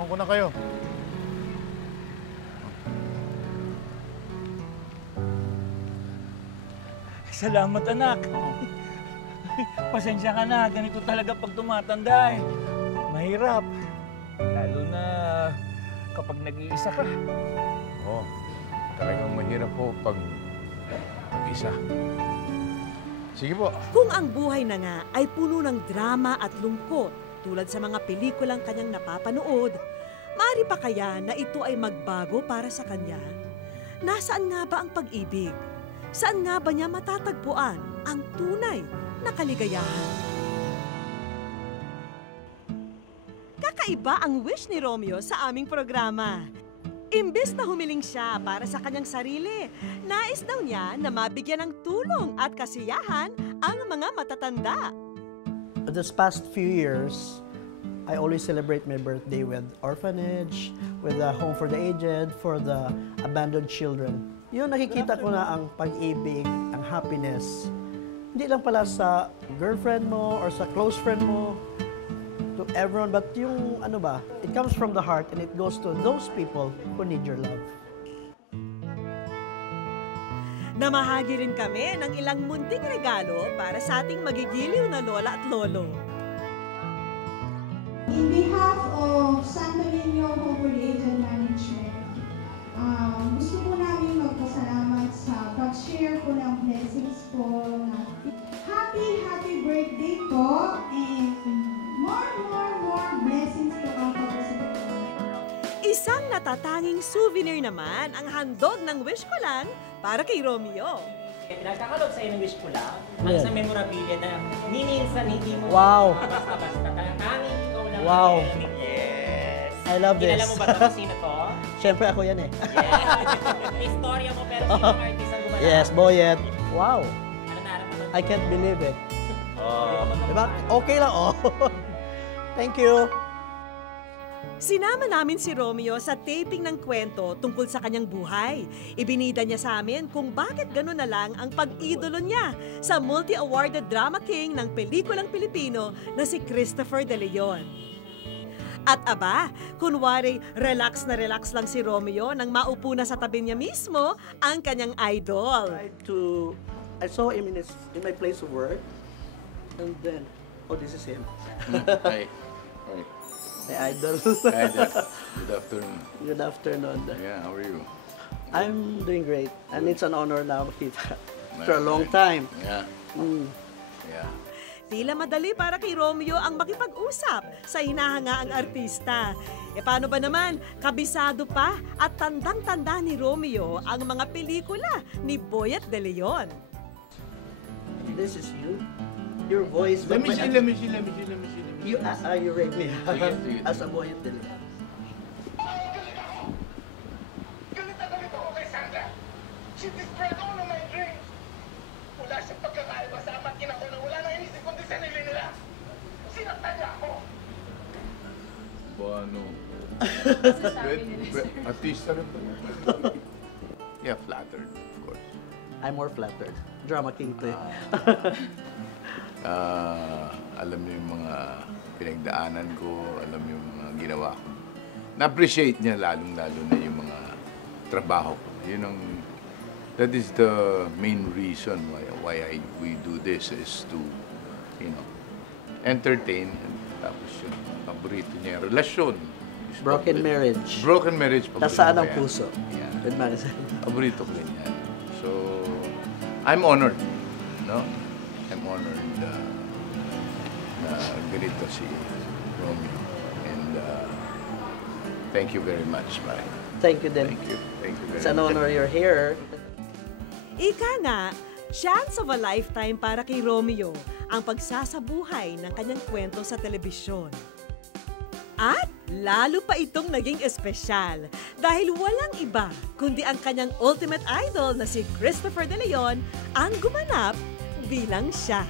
Tulungan ko na kayo. Salamat, anak. Pasensya ka na. Ganito talaga pag tumatanda eh. Mahirap. Lalo na kapag nag-iisa ka. Oo. Talagang mahirap po pag mag-isa. Sige po. Kung ang buhay na nga ay puno ng drama at lungkot tulad sa mga pelikulang kanyang napapanood, maaari pa kaya na ito ay magbago para sa kanya? Nasaan nga ba ang pag-ibig? Saan nga ba niya matatagpuan ang tunay na kaligayahan? Kakaiba ang wish ni Romeo sa aming programa. Imbes na humiling siya para sa kanyang sarili, nais daw niya na mabigyan ng tulong at kasiyahan ang mga matatanda. This past few years, I always celebrate my birthday with orphanage, with a home for the aged, for the abandoned children. Yun, nakikita ko na ang pag-ibig, ang happiness. Hindi lang pala sa girlfriend mo or sa close friend mo, to everyone, but yung ano ba, it comes from the heart and it goes to those people who need your love. Namahagi rin kami ng ilang munting regalo para sa ating magigiliw na lola at lolo. In behalf of Santo Niño Home for the Aged Management, gusto po namin magpasalamat sa pag-share po ng blessings po. Happy birthday po, and more blessings to come po sa inyo. Isang natatanging souvenir naman ang handog ng wish ko lang para kay Romeo. Nagkakalog sa'yo ng wish ko lang, ang isang memorabilia na minsan hindi mo basta-basta. Tanging ikaw lang. Wow. Yes. I love this. Kilala mo ba ito? Sino to? Siyempre ako yan eh. Yes. Istorya mo, pero sino ang artist ang gumawa? Yes, Boyet. Wow. Ano nararamdaman mo? I can't believe it. Diba? Okay lang, oh. Thank you. Sinama namin si Romeo sa taping ng kwento tungkol sa kanyang buhay. Ibinida niya sa amin kung bakit gano'n na lang ang pag-idolo niya sa multi-awarded drama king ng pelikulang Pilipino na si Christopher De Leon. At aba, kunwari relax na relax lang si Romeo nang maupo na sa tabi niya mismo ang kanyang idol. I saw him in my place of work, and then, oh, this is him. Hi. Hi. My idol. Hi there. Good afternoon. Good afternoon. Yeah, how are you? I'm doing great, and it's an honor now makita for a long time. Yeah. Yeah. Tila madali para kay Romeo ang makipag-usap sa hinahangaang artista. E paano ba naman, kabisado pa at tandang-tanda ni Romeo ang mga pelikula ni Boyet De Leon. This is you. Your voice. Let me see. You rate me Sige. as a Boyet De Leon. Galit ako kay Sandra. She destroyed all of my dreams. Wala siyang pagkakaiba sa ama't ina ko na wala nang inisip kundi sa sarili nila. Sinaktan niya ako. Ano? Artista rin po. Yeah, flattered, of course. I'm more flattered. Drama king to. Alam niyo yung mga pinagdaanan ko, alam niyo yung mga ginawa ko. Na-appreciate niya lalong-lalo na yung mga trabaho ko. That is the main reason why we do this, is to, entertain. Tapos yung paborito niya, relasyon. Broken marriage. Broken marriage. Nasaan ang yan. puso? Yeah. Good man. Paborito ko rin yan. So, I'm honored, no? I'm honored na ganito si Romeo. And thank you very much, Mike. Thank you din. Thank you. Thank you very It's an much. honor you're here. Ika nga, chance of a lifetime para kay Romeo ang pagsasabuhay ng kanyang kwento sa telebisyon. At lalo pa itong naging espesyal dahil walang iba kundi ang kanyang ultimate idol na si Christopher De Leon ang gumanap bilang siya.